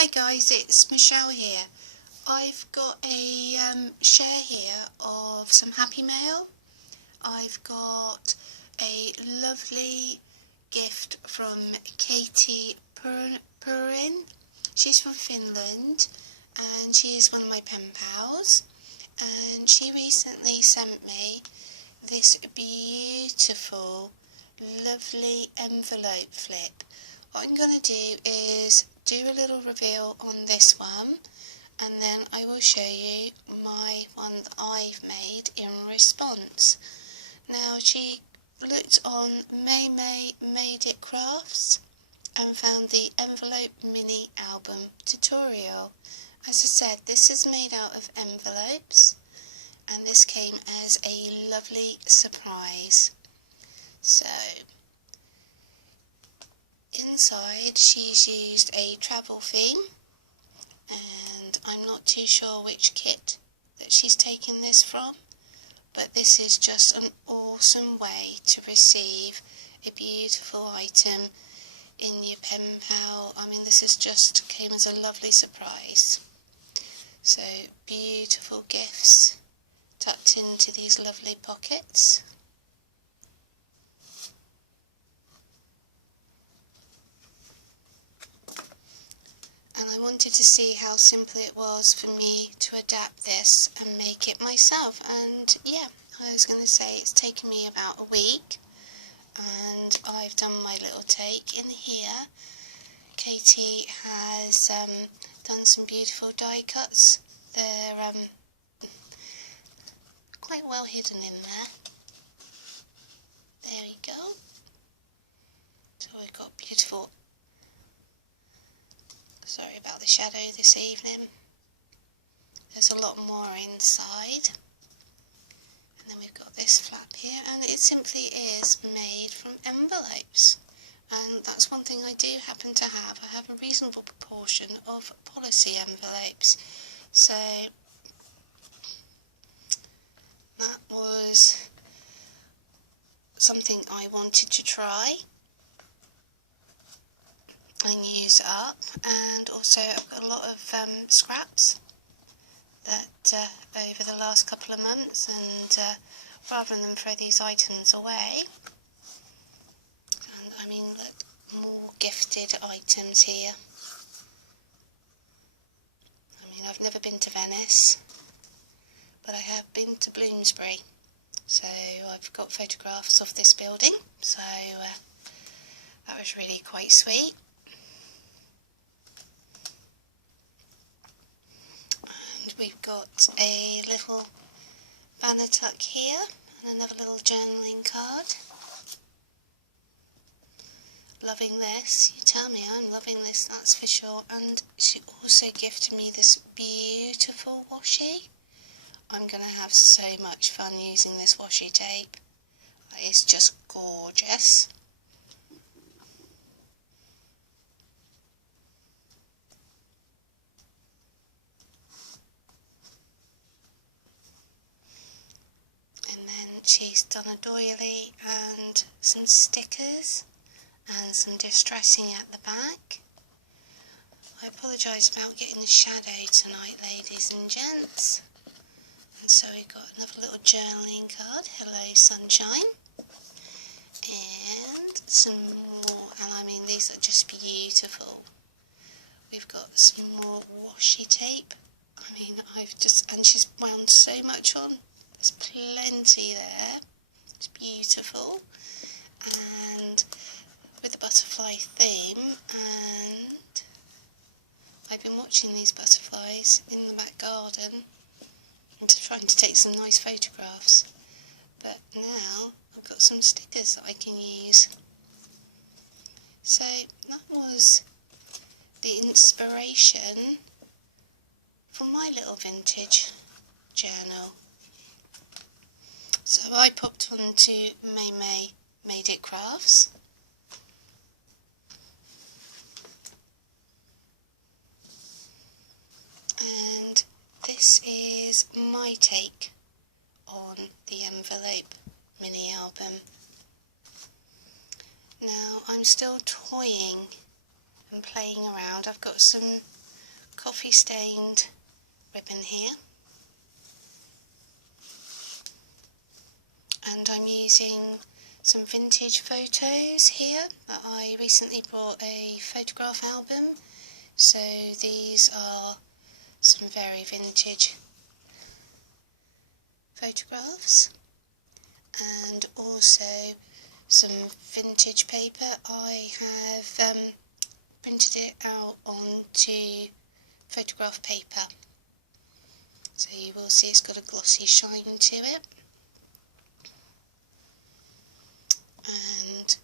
Hi guys, it's Michelle here. I've got a share here of some Happy Mail. I've got a lovely gift from Katie Purin. She's from Finland and she's one of my pen pals, and she recently sent me this beautiful lovely envelope flip. What I'm going to do is do a little reveal on this one, and then I will show you my one that I've made in response. Now, she looked on Made It Crafts and found the envelope mini album tutorial. As I said, this is made out of envelopes, and this came as a lovely surprise. So, inside she's used a travel theme, and I'm not too sure which kit that she's taken this from, but this is just an awesome way to receive a beautiful item in your pen pal. I mean, this is just came as a lovely surprise. So beautiful gifts tucked into these lovely pockets. And I wanted to see how simple it was for me to adapt this and make it myself. And yeah, I was going to say it's taken me about a week, and I've done my little take in here. Katie has done some beautiful die cuts. They're quite well hidden in there. There we go. So we've got beautiful, sorry about the shadow this evening. There's a lot more inside. And then we've got this flap here, and it simply is made from envelopes. And that's one thing I do happen to have. I have a reasonable proportion of policy envelopes. So that was something I wanted to try and use up. And also I've got a lot of scraps that over the last couple of months, and rather than throw these items away, and I mean, look, more gifted items here. I mean, I've never been to Venice, but I have been to Bloomsbury, so I've got photographs of this building, so that was really quite sweet. And we've got a little banner tuck here, and another little journaling card. Loving this, you tell me, I'm loving this, that's for sure. And she also gifted me this beautiful washi. I'm going to have so much fun using this washi tape. It's just gorgeous. And then she's done a doily and some stickers and some distressing at the back. I apologise about getting the shadow tonight, ladies and gents. And so we've got another little journaling card, hello sunshine, and some more, and I mean these are just beautiful. We've got some more washi tape. I mean, and she's wound so much on. There's plenty there. It's beautiful. And with the butterfly theme, and I've been watching these butterflies in the back garden and trying to take some nice photographs, but now I've got some stickers that I can use. So that was the inspiration from my little vintage journal. So I popped on to Made It Crafts, and this is my take on the envelope mini album. Now I'm still toying and playing around. I've got some coffee stained ribbon here, and I'm using some vintage photos here. I recently bought a photograph album, so these are some very vintage photographs, and also some vintage paper. I have printed it out onto photograph paper, so you will see it's got a glossy shine to it. And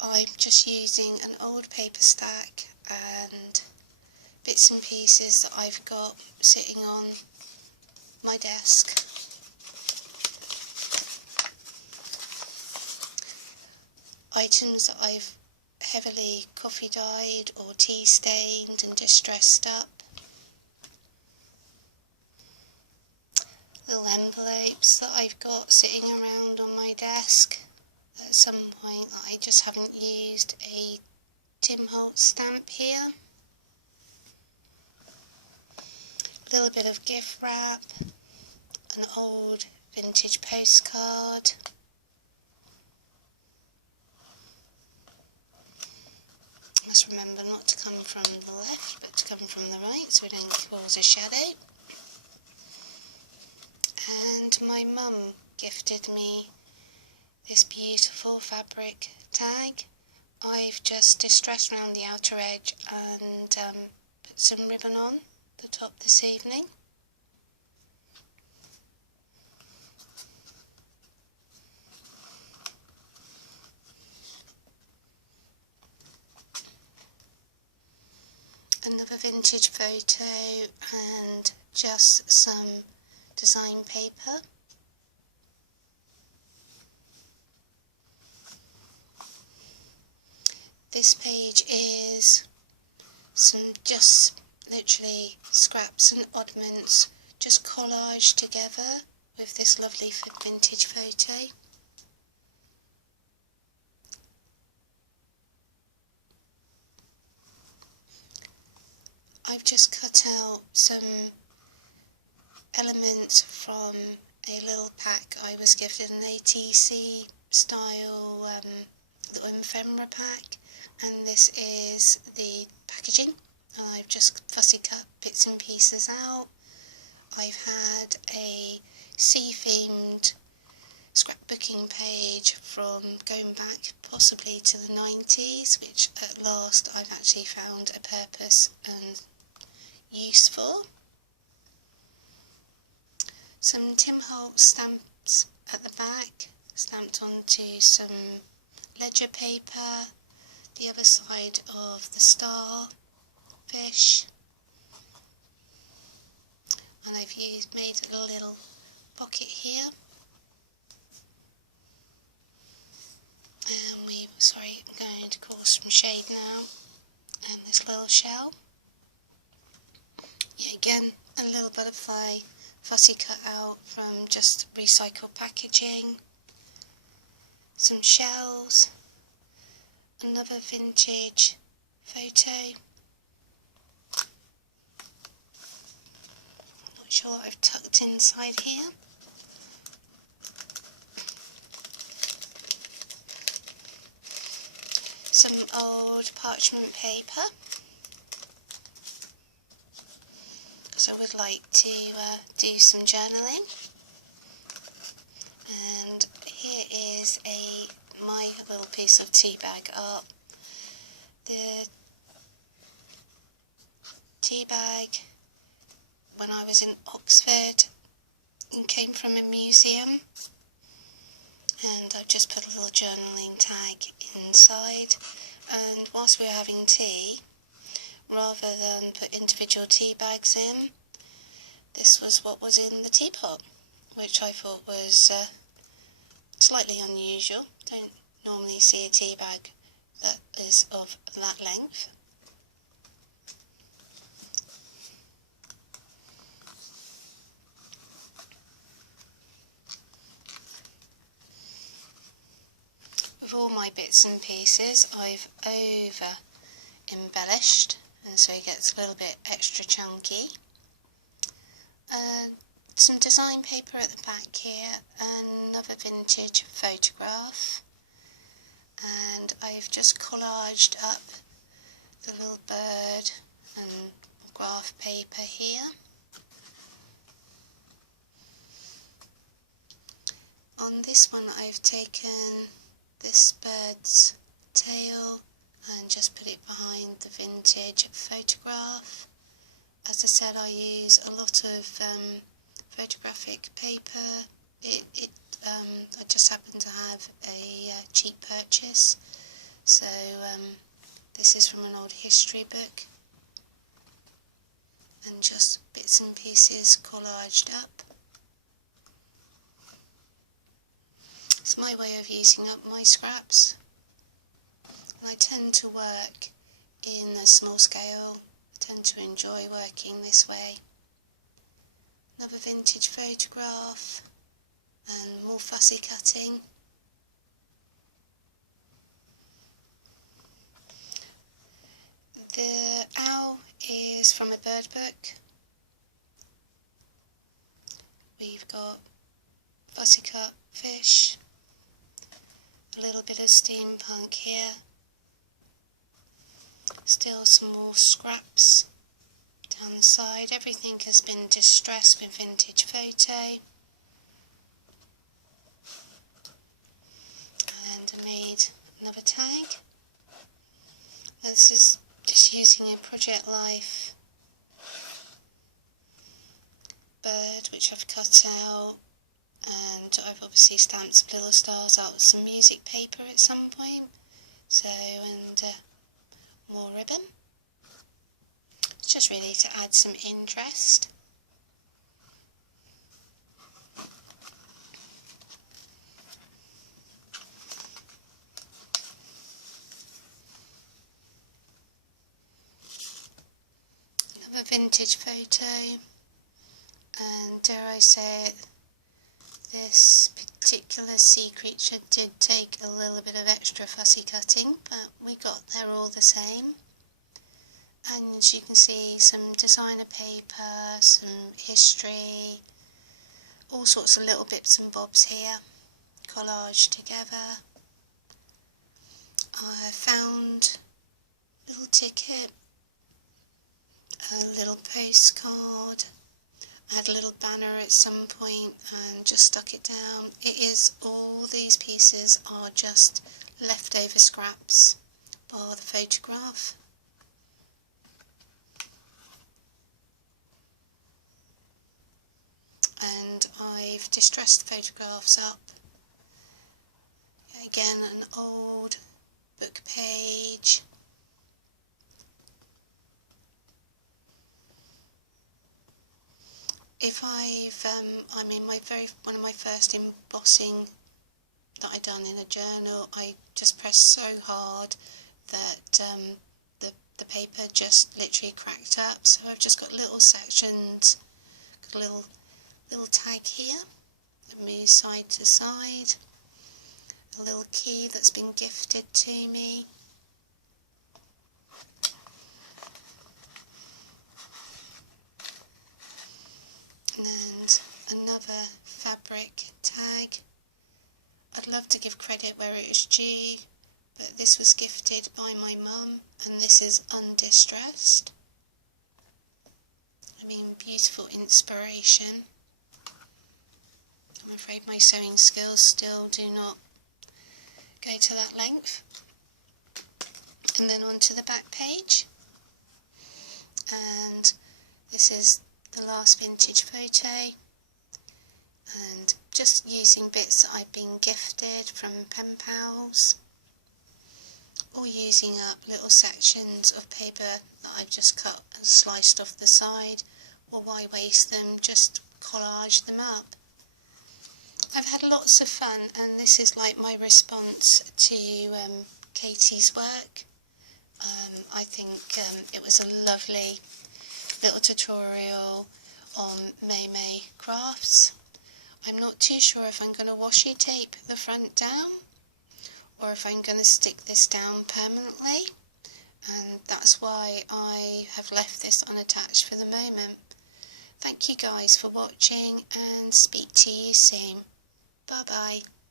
I'm just using an old paper stack and bits and pieces that I've got sitting on my desk. Items that I've heavily coffee dyed or tea stained and distressed up. Little envelopes that I've got sitting around on my desk. At some point I just haven't used a Tim Holtz stamp here. A little bit of gift wrap, an old vintage postcard. Must remember not to come from the left, but to come from the right, so we don't cause a shadow. And my mum gifted me this beautiful fabric tag. I've just distressed around the outer edge and put some ribbon on the top this evening. Another vintage photo and just some design paper. This page is some just literally scraps and oddments, just collaged together with this lovely vintage photo. I've just cut out some elements from a little pack I was gifted, an ATC style little ephemera pack, and this is the packaging. I've just fussy cut bits and pieces out. I've had a sea-themed scrapbooking page from going back possibly to the 90s, which at last I've actually found a purpose and use for. Some Tim Holtz stamps at the back, stamped onto some ledger paper, the other side of the star fish, and I've made a little pocket here, and I'm going to cause some shade now, and this little shell. Yeah, again, a little butterfly fussy cut out from just recycled packaging. Some shells, another vintage photo. Not sure what I've tucked inside here. Some old parchment paper, because I would like to do some journaling. And here is my little piece of tea bag art. The tea bag, when I was in Oxford, came from a museum, and I've just put a little journaling tag inside. And whilst we were having tea, rather than put individual tea bags in, this was what was in the teapot, which I thought was slightly unusual. Don't normally see a tea bag that is of that length. With all my bits and pieces, I've over embellished and so it gets a little bit extra chunky. Some design paper at the back here, another vintage photograph, and I've just collaged up the little bird and graph paper here. On this one I've taken this bird's tail and just put it behind the vintage photograph. As I said, I use a lot of photographic paper. I just happen to have a cheap purchase, so this is from an old history book, and just bits and pieces collaged up. It's my way of using up my scraps, and I tend to work in a small scale. I tend to enjoy working this way. Another vintage photograph and more fussy cutting. The owl is from a bird book. We've got fussy cut fish, a little bit of steampunk here, still some more scraps down the side. Everything has been distressed with vintage photo, and I made another tag. This is just using a Project Life bird which I've cut out, and I've obviously stamped some little stars out with some music paper at some point, so, and more ribbon. It's just really to add some interest. Another vintage photo, and dare I say it, this particular sea creature did take a little bit of extra fussy cutting, but we got there all the same. And you can see some designer paper, some history, all sorts of little bits and bobs here, collaged together. I found a little ticket, a little postcard. I had a little banner at some point and just stuck it down. It is, all these pieces are just leftover scraps bar the photograph. And I've distressed the photographs up. Again, an old book page. If one of my first embossing that I done in a journal, I just pressed so hard that the paper just literally cracked up. So I've just got little sections, got a little tag here that moves side to side, a little key that's been gifted to me. And another fabric tag. I'd love to give credit where it is due, but this was gifted by my mum, and this is undistressed. I mean, beautiful inspiration. I'm afraid my sewing skills still do not go to that length. And then onto the back page, and this is the last vintage photo, and just using bits that I've been gifted from pen pals, or using up little sections of paper that I've just cut and sliced off the side, or why waste them, just collage them up. I've had lots of fun, and this is like my response to Katie's work. I think it was a lovely little tutorial on May crafts. I'm not too sure if I'm going to washi tape the front down or if I'm going to stick this down permanently, and that's why I have left this unattached for the moment. Thank you guys for watching, and speak to you soon. Bye bye.